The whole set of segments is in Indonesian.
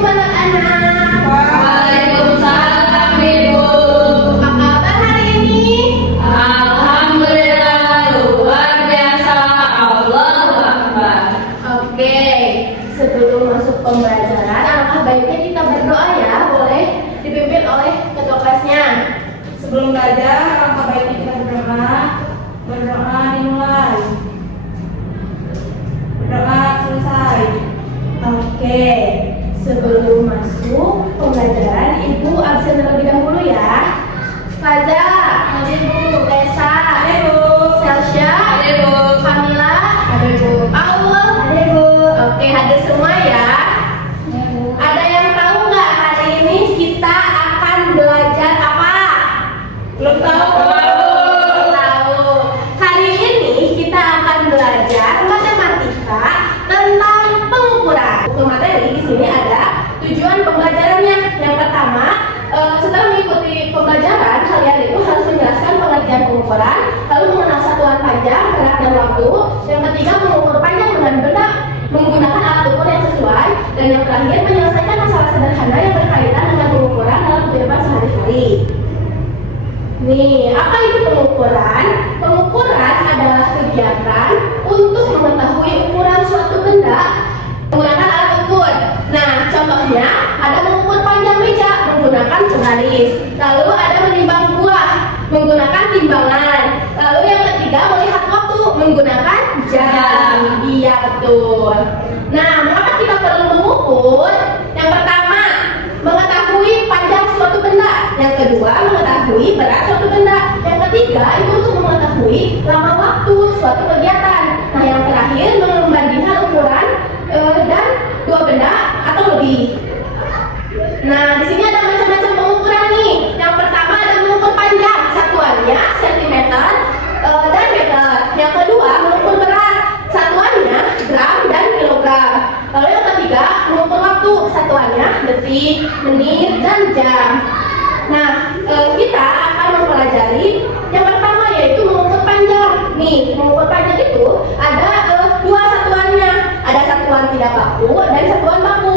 Assalamualaikum anak-anak. Waalaikumsalam Ibu. Apa kabar hari ini? Alhamdulillah luar biasa. Allahu Akbar. Oke, sebelum masuk pembelajaran, alangkah baiknya kita berdoa ya. Boleh dipimpin oleh ketua kelasnya. Sebelum belajar, alangkah baiknya kita berdoa. Berdoa dimulai. Berdoa selesai. Oke, sebelum masuk pembelajaran, Ibu absen terlebih dahulu ya. Faza, Ibu, Tessa, Ibu. Selsha, Ibu. Kamila, Ibu. Paul, Ibu. Oke, hadir semua ya. Ada yang tahu nggak hari ini kita akan belajar apa? Belum tahu. Belum tahu. Hari ini kita akan belajar matematika tentang pengukuran. Untuk materi di sini ada tujuan pembelajarannya. Yang pertama, setelah mengikuti pembelajaran, kalian itu harus menjelaskan pengertian pengukuran, lalu mengenal satuan panjang, gerak, dan waktu. Yang ketiga, mengukur panjang dengan benda menggunakan alat ukur yang sesuai. Dan yang terakhir, menyelesaikan masalah sederhana yang berkaitan dengan pengukuran dalam kehidupan sehari-hari. Nih, apa itu pengukuran? Pengukuran adalah kegiatan untuk mengetahui ukuran suatu benda menggunakan alat ukur. Nah, contohnya ada mengukur panjang meja menggunakan penggaris. Lalu ada menimbang buah menggunakan timbangan. Lalu yang ketiga melihat waktu menggunakan jam. Iya betul. Nah, mengapa kita perlu mengukur? Yang pertama, mengetahui panjang suatu benda. Yang kedua, mengetahui berat suatu benda. Yang ketiga, itu untuk mengetahui lama waktu suatu kegiatan. Nah, yang terakhir, membandingkan ukuran dan dua benda atau lebih. Nah, di sini ada macam-macam pengukuran nih. Yang pertama ada mengukur panjang, satuannya sentimeter dan meter. Yang kedua, mengukur berat, satuannya gram dan kilogram. Lalu yang ketiga, mengukur waktu, satuannya detik, menit, dan jam. Nah, kita akan mempelajari yang pertama yaitu mengukur panjang. Nih, mengukur panjang itu ada dua satuannya. Ada satuan tidak baku dan satuan baku.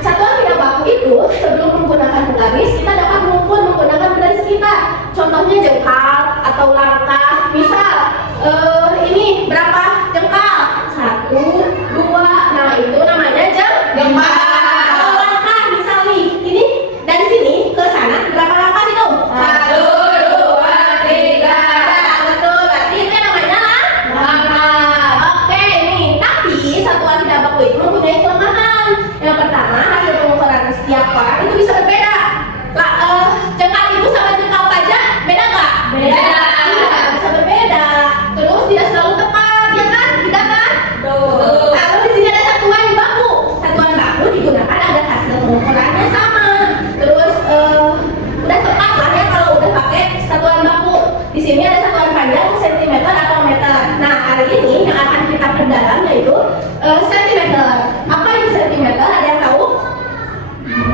Satuan tidak baku itu sebelum menggunakan penggaris kita dapat mengukur menggunakan penggaris kita. Contohnya jengkal atau langkah. Misal, ini berapa jengkal? 1, 2. Nah, itu namanya jengkal. Kalau langkah misal nih, ini dari sini ke sana berapa langkah itu? 1, 2, 3. Nah, betul. Berarti itu namanya langkah. Oke, nih. Tapi satuan tidak baku itu mempunyai kelemahan. Yang pertama, hasil pengukuran setiap orang itu bisa berbeda. Jengkal ibu sama jengkal pajak beda nggak? Beda. Iya, bisa berbeda. Terus tidak selalu tepat, ya kan? Tidak kan? Betul. Lalu di sini ada satuan baku. Satuan baku digunakan agar hasil pengukurannya sama. Terus udah tepat lah ya kalau udah pakai satuan baku. Di sini ada satuan panjang sentimeter atau meter. Nah, hari ini yang akan kita perdalam yaitu sentimeter. Apa itu sentimeter? Ada yang tahu?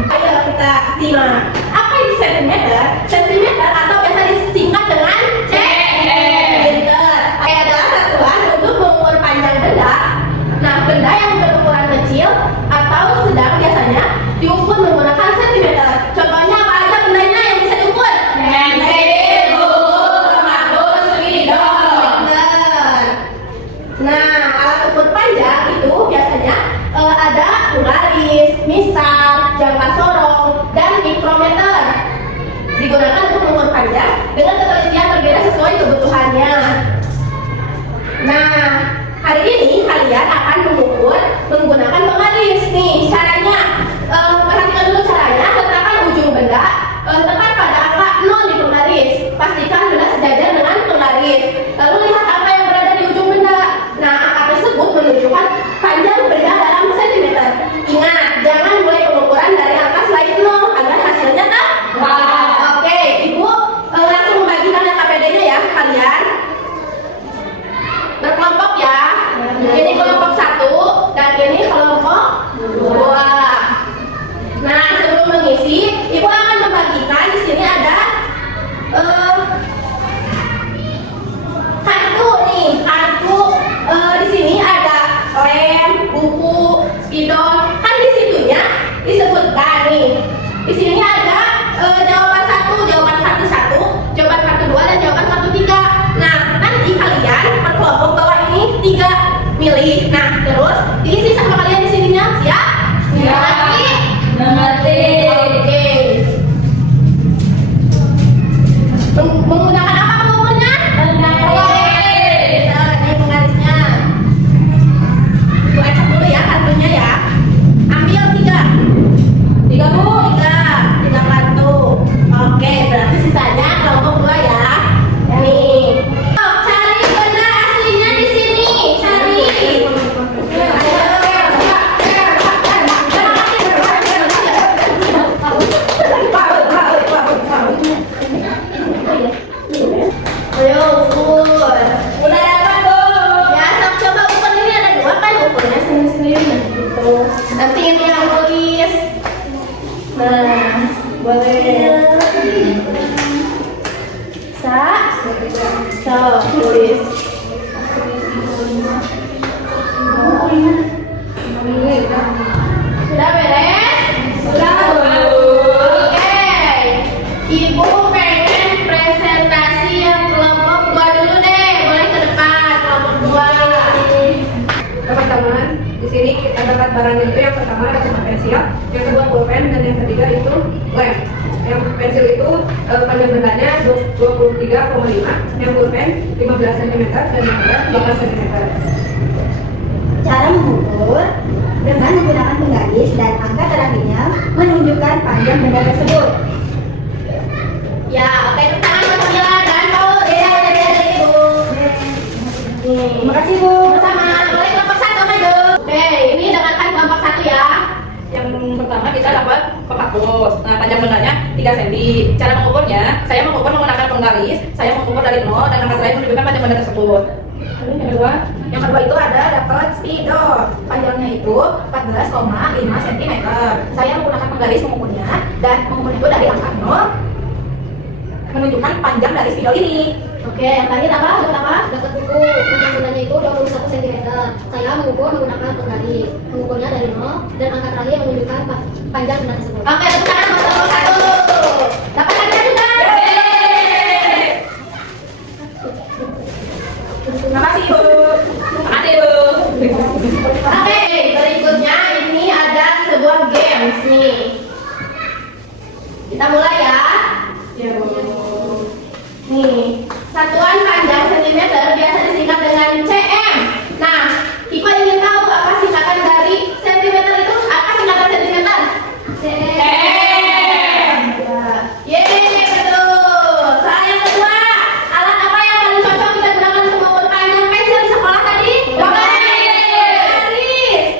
Ayo kita simak. Apa itu sentimeter? Sentimeter atau biasa disingkat dengan centimeter adalah satuan untuk mengukur panjang benda. Nah, benda yang berukuran kecil atau sedang biasanya diukur menggunakan sentimeter. Contohnya apa aja bendanya yang bisa diukur? Pensil, buku, marbus, spidol. Bener. Nah, alat ukur panjang itu biasanya ada penggaris, misal, jangka sorong, dan mikrometer. Digunakan untuk mengukur panjang dengan ketelitian berbeda sesuai kebutuhannya. Nah, hari ini kalian akan mengukur menggunakan penggaris. Nih, caranya, perhatikan dulu caranya. Letakkan ujung benda tepat pada angka 0 di penggaris. Pastikan benda sejajar dengan penggaris. Lalu lihat apa yang berada di ujung benda. Nah, angka tersebut menunjukkan panjang benda dalam sentimeter. Ingat, jangan mulai pengukuran dari angka selain 0 agar hasilnya tepat. Oke, Ibu langsung membagikan KPD-nya ya kalian. Berkelompok ya. Ini kelompok 1 dan ini kelompok 2. baik. Nah, terus diisi sama kalian di sininya. Siap? Siap. Mengerti. Oke. Menggunakan apa pengukurnya? Penggaris. Nah, ini penggarisnya. Bu acak dulu ya kartunya ya. Ambil 3. 3 Bu. 3 kartu. Oke, berarti sisanya kelompok 2 ya. Nih. Oh, cari benda aslinya di sini. Cari. Ayo ukur. Udah dapat, Bu. Ya, coba ukur ini ada 2 kan ukurnya sendiri-sendiri gitu. Nanti ini yang tulis. Nah, boleh. So, tulis. Sudah beres? Sudah, Bu. Oke. Ibu pengen presentasi yang kelompok 2 dulu deh. Boleh ke depan kelompok 2. Teman-teman, di sini kita dapat barang itu yang pertama ada pensil, yang kedua pulpen, dan yang ketiga itu lem. Yang pensil itu panjang bendanya 23,5, yang pulpen 15 cm dan yang lem 12 cm. Cara mengukur dengan menggunakan penggaris dan angka terakhirnya menunjukkan panjang benda tersebut. Ya, oke, tepuk tangan buat Camilla dan Paul. Ya, Ibu. Nih. Terima kasih Bu. Sama, boleh kelompok 1 maju. Oke, ini dengarkan kelompok 1 ya. Yang pertama kita dapat pembakus. Nah, panjang bendanya 3 cm. Cara mengukurnya, saya mengukur menggunakan penggaris. Saya mengukur dari 0 dan angka terakhir menunjukkan panjang benda tersebut. Lalu yang kedua itu ada dapat spidol. Panjangnya itu 14,5 cm. Saya menggunakan penggaris mengukurnya dan mengukur itu dari angka 0 menunjukkan panjang dari spidol ini. Oke, yang tadi apa? Dapat apa? Dapat buku, panjang bendanya itu 21 cm. Saya mengukur menggunakan penggaris. Mengukurnya dari 0 dan angka terakhir menunjukkan panjang benda tersebut. Oke, tepuk tangan buat kelompok 1. Dapat hadiah juga. Terima kasih Bu. Terima kasih, Bu. Oke, berikutnya ini ada sebuah games nih. Kita mulai ya. Ya Bu. Nih, satuan panjang sentimeter biasa disingkat dengan cm. Nah, Ipa ingin tahu apa singkatan dari sentimeter itu? Apa singkatan sentimeter? Cm. Yeay, betul. Soal yang kedua, alat apa yang paling cocok kita gunakan untuk mengukur panjang pensil di sekolah tadi? Garis.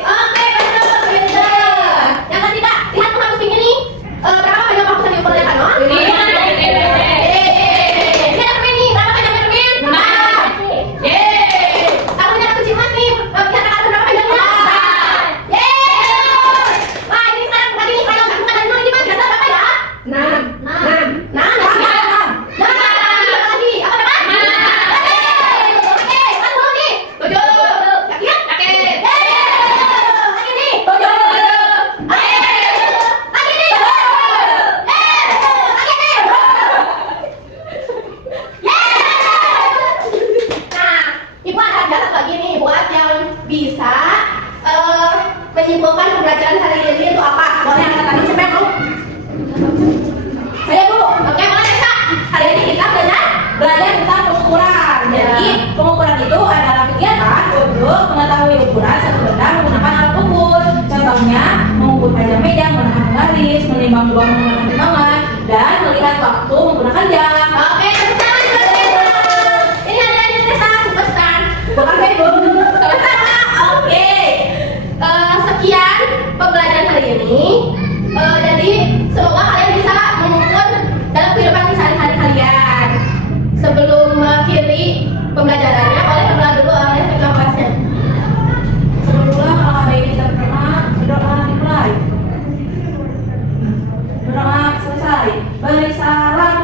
Oke, betul, betul. Yang ketiga, lihat tuh harus begini. Berapa panjang pakusan diukur oleh Kano? Ini. Lihat apa ini? Berapa panjang cermin? 4. Yeay. Kamu lihat kunci emas nih. Bisa katakan berapa panjangnya? 4. Yeay. Wah, ini sekarang tadi kalau bukan dari nol ini mas biasa berapa ya? 6. Nah, apa lagi? Apa berapa? Oke, kan dulu nih. 7. Yakin? Yakin. Lagi nih. 7. Lagi nih. Lagi nih. Nah, Ibu ada catat lagi nih buat yang bisa menyimpulkan pembelajaran hari ini itu apa? Boleh angkat tangan siapa yang mau? Saya dulu. Oke, mulai Desa. Hari ini kita belajar tentang pengukuran. Jadi, pengukuran itu adalah kegiatan untuk mengetahui ukuran satu benda menggunakan alat ukur. Contohnya, mengukur panjang meja menggunakan penggaris, menimbang uang menggunakan timbangan, dan melihat waktu menggunakan jam. Oke, tepuk tangan buat Desa. Ini hadiahnya Desa, superstar. Makasih, Bu. Sama-sama. Oke. Sekian pembelajaran hari ini. Jadi semoga kalian bisa mengukur dalam kehidupan sehari-hari kalian. Sebelum mengakhiri pembelajarannya, boleh berdoa dulu oleh ketua kelasnya. Sebelumnya alangkah baiknya kita pertama berdoa dimulai. Berdoa selesai. Beri salam